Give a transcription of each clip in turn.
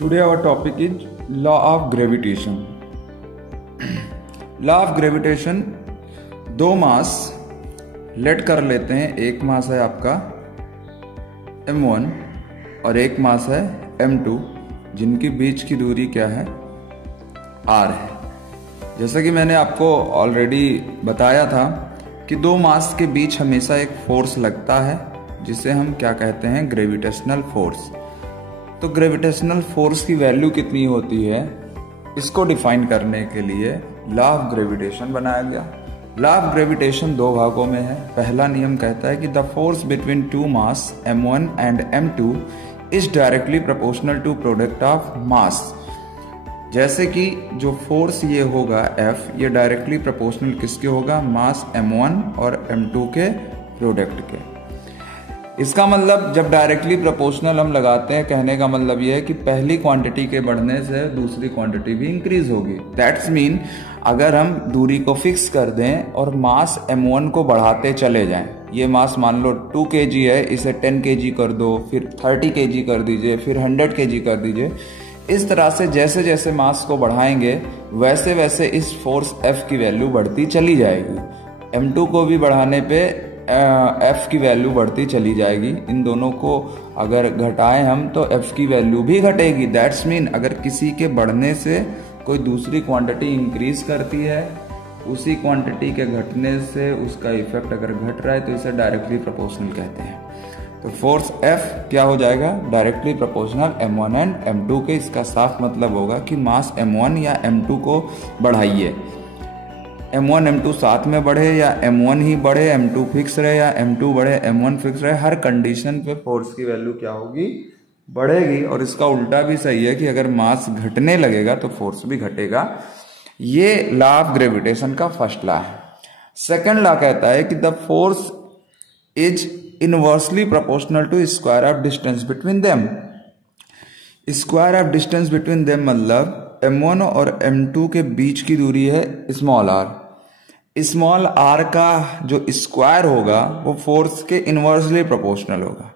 Today our topic is law of gravitation. Law of gravitation, दो मास late कर लेते हैं। एक मास है आपका m1 और एक मास है m2, जिनकी बीच की दूरी क्या है, r है। जैसा कि मैंने आपको ऑलरेडी बताया था कि दो मास के बीच हमेशा एक फोर्स लगता है जिसे हम क्या कहते हैं, ग्रेविटेशनल फोर्स। तो ग्रेविटेशनल फोर्स की वैल्यू कितनी होती है, इसको डिफाइन करने के लिए लॉ ऑफ ग्रेविटेशन बनाया गया। लॉ ऑफ ग्रेविटेशन दो भागों में है। पहला नियम कहता है कि the force between two mass m1 and m2 is directly proportional to product of mass. जैसे कि जो फोर्स ये होगा F, ये डायरेक्टली प्रोपोर्शनल किसके होगा, मास m1 और m2 के प्रोडक्ट के। इसका मतलब जब डायरेक्टली प्रोपोर्शनल हम लगाते हैं, कहने का मतलब ये है कि पहली क्वांटिटी के बढ़ने से दूसरी क्वांटिटी भी इंक्रीज होगी। दैट्स मीन अगर हम दूरी को फिक्स कर दें और मास m1 को बढ़ाते चले जाएं, ये मास मान लो 2 kg है, इसे 10 kg कर दो, फिर 30 kg कर दीजिए, फिर 100 kg कर दीजिए। इस तरह से जैसे जैसे मास को बढ़ाएंगे वैसे वैसे इस फोर्स F की वैल्यू बढ़ती चली जाएगी। m2 को भी बढ़ाने पे F की वैल्यू बढ़ती चली जाएगी। इन दोनों को अगर घटाएं हम तो F की वैल्यू भी घटेगी। दैट्स मीन अगर किसी के बढ़ने से कोई दूसरी क्वांटिटी इंक्रीज करती है, उसी क्वांटिटी के घटने से उसका इफेक्ट अगर घट रहा है तो इसे डायरेक्टली प्रोपोर्शनल कहते हैं। तो फोर्स F क्या हो जाएगा, directly proportional m1 and m2 के। इसका साफ मतलब होगा कि मास m1 या m2 को बढ़ाइए, m1 m2 साथ में बढ़े या m1 ही बढ़े, m2 फिक्स रहे या m2 बढ़े m1 फिक्स रहे, हर कंडीशन पे फोर्स की वैल्यू क्या होगी, बढ़ेगी। और इसका उल्टा भी सही है कि अगर मास घटने लगेगा तो फोर्स भी घटेगा। ये लॉ ऑफ ग्रेविटेशन का फर्स्ट लॉ है। सेकंड लॉ कहता है कि the force is inversely proportional to square of distance between them. Square of distance between them मतलब m1 और m2 के बीच की दूरी है स्मॉल r। स्मॉल r का जो स्क्वायर होगा वो फोर्स के इनवर्सली प्रोपोर्शनल होगा।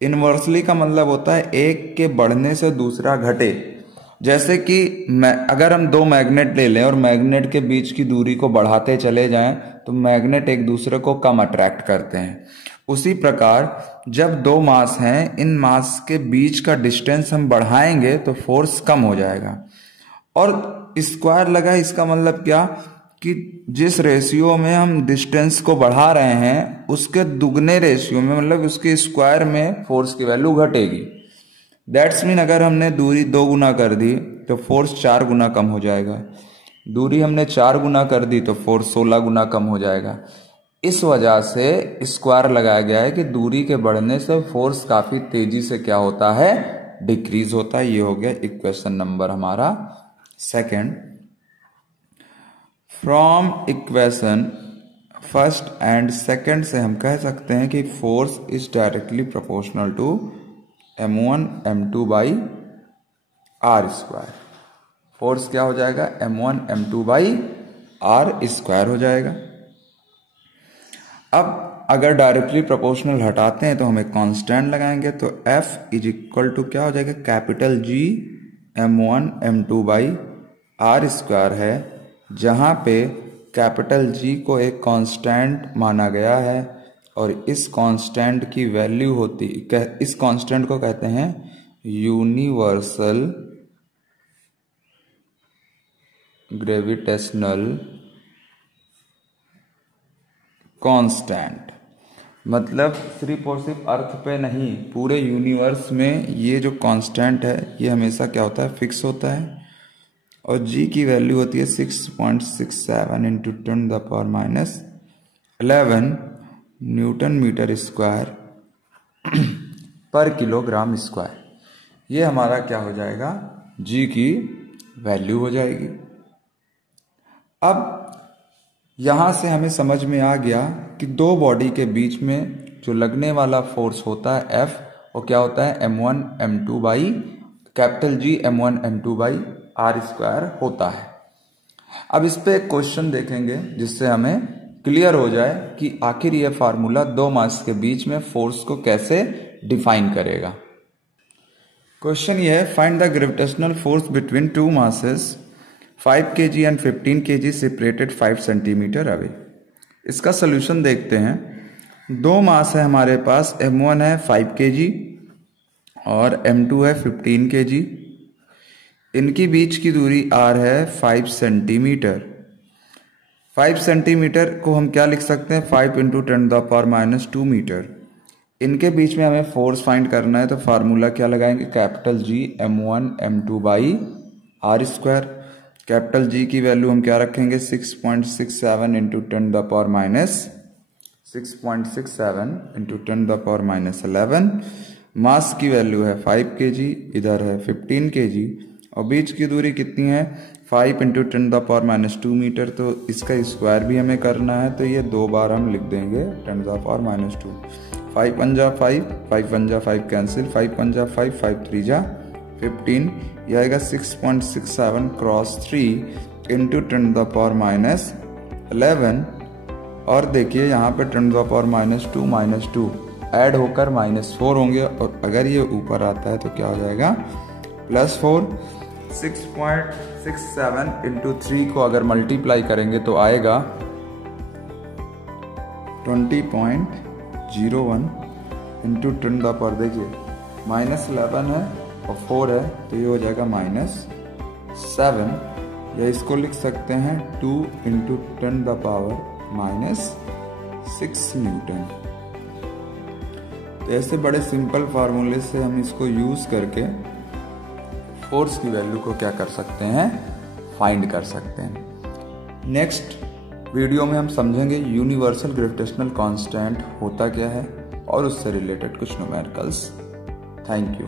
इनवर्सली का मतलब होता है एक के बढ़ने से दूसरा घटे। जैसे कि अगर हम दो मैग्नेट ले लें और मैग्नेट के बीच की दूरी को बढ़ाते चले जाएं तो मैग्नेट एक दूसरे को कम अट्रैक्ट करते हैं। उसी प्रकार जब दो मास हैं, इन मास के बीच का डिस्टेंस हम बढ़ाएंगे तो फोर्स कम हो जाएगा। और स्क्वायर लगा, इसका मतलब क्या कि जिस रेशियो में हम डिस्टेंस को बढ़ा रहे हैं उसके दुगने रेशियो में, मतलब उसके स्क्वायर में फोर्स की वैल्यू घटेगी। दैट्स मीन अगर हमने दूरी 2 गुना कर दी तो फोर्स 4 गुना कम हो जाएगा। दूरी हमने 4 गुना कर दी तो फोर्स 16 गुना कम हो जाएगा। इस वजह से स्क्वायर लगाया गया है कि दूरी के बढ़ने से फोर्स काफी तेजी से क्या होता है, डिक्रीज होता है। ये हो गया इक्वेशन नंबर हमारा second. From equation first and second से हम कह सकते हैं कि force is directly proportional to m1 m2 by r square. Force क्या हो जाएगा, m1 m2 by r square हो जाएगा। अब अगर डायरेक्टली प्रोपोर्शनल हटाते हैं तो हम एक कांस्टेंट लगाएंगे तो F इज इक्वल टू क्या हो जाएगा, capital G m1 m2 by r square है, जहां पे कैपिटल G को एक कांस्टेंट माना गया है और इस कांस्टेंट की वैल्यू होती, इस कांस्टेंट को कहते हैं यूनिवर्सल ग्रेविटेशनल कांस्टेंट। मतलब सिर्फ और सिर्फ अर्थ पे नहीं, पूरे यूनिवर्स में ये जो कांस्टेंट है ये हमेशा क्या होता है, फिक्स होता है। और G की वैल्यू होती है 6.67 इंटू 10⁻11 न्यूटन मीटर स्क्वायर पर किलोग्राम स्क्वायर। ये हमारा क्या हो जाएगा, G की वैल्यू हो जाएगी। अब यहां से हमें समझ में आ गया कि दो बॉडी के बीच में जो लगने वाला फोर्स होता है F, वो क्या होता है, m1 m2 by capital G m1 m2 by r square होता है। अब इस पे एक क्वेश्चन देखेंगे जिससे हमें क्लियर हो जाए कि आखिर यह फार्मूला दो मास के बीच में फोर्स को कैसे डिफाइन करेगा। क्वेश्चन ये है, find the gravitational force between to masses 5 kg and 15 kg separated 5 centimetre away. इसका सोल्यूशन देखते हैं। दो मास है हमारे पास, M1 है 5 kg और M2 है 15 kg। इनकी बीच की दूरी R है 5 सेंटीमीटर। 5 सेंटीमीटर को हम क्या लिख सकते हैं, 5 × 10⁻² मीटर। इनके बीच में हमें फोर्स फाइंड करना है, तो फार्मूला क्या लगाएंगे, capital G M1 M2 by R square. Capital G की वैल्यू हम क्या रखेंगे, 6.67 × 10⁻11। मास की वैल्यू है 5 kg, इधर है 15 kg और बीच की दूरी कितनी है, 5 × 10⁻² मीटर। तो इसका स्क्वायर भी हमें करना है, तो ये दो बार हम लिख देंगे 10⁻²। 5 × 1 = 5, 5 × 1 = 5 कैंसिल, 5 × 1 = 5, 5 × 3 = 15। यह आएगा 6.67 × 3 × 10⁻11। और देखिए यहाँ पे 10⁻² ऐड होकर -4 होंगे, और अगर ये ऊपर आता है तो क्या हो जाएगा, +4। 6.67 × 3 को अगर मल्टीप्लाई करेंगे तो आएगा 20.01 × 10⁻, देखिए -11 है और 4 है, तो ये हो जाएगा -7, या इसको लिख सकते हैं 2 × 10⁻6 न्यूटन। तो ऐसे बड़े सिंपल फार्मूले से हम इसको यूज करके फोर्स की वैल्यू को क्या कर सकते हैं, फाइंड कर सकते हैं। नेक्स्ट वीडियो में हम समझेंगे यूनिवर्सल ग्रेविटेशनल कांस्टेंट होता क्या है और उससे रिलेटेड कुछ न्यूमेरिकल्स। Thank you.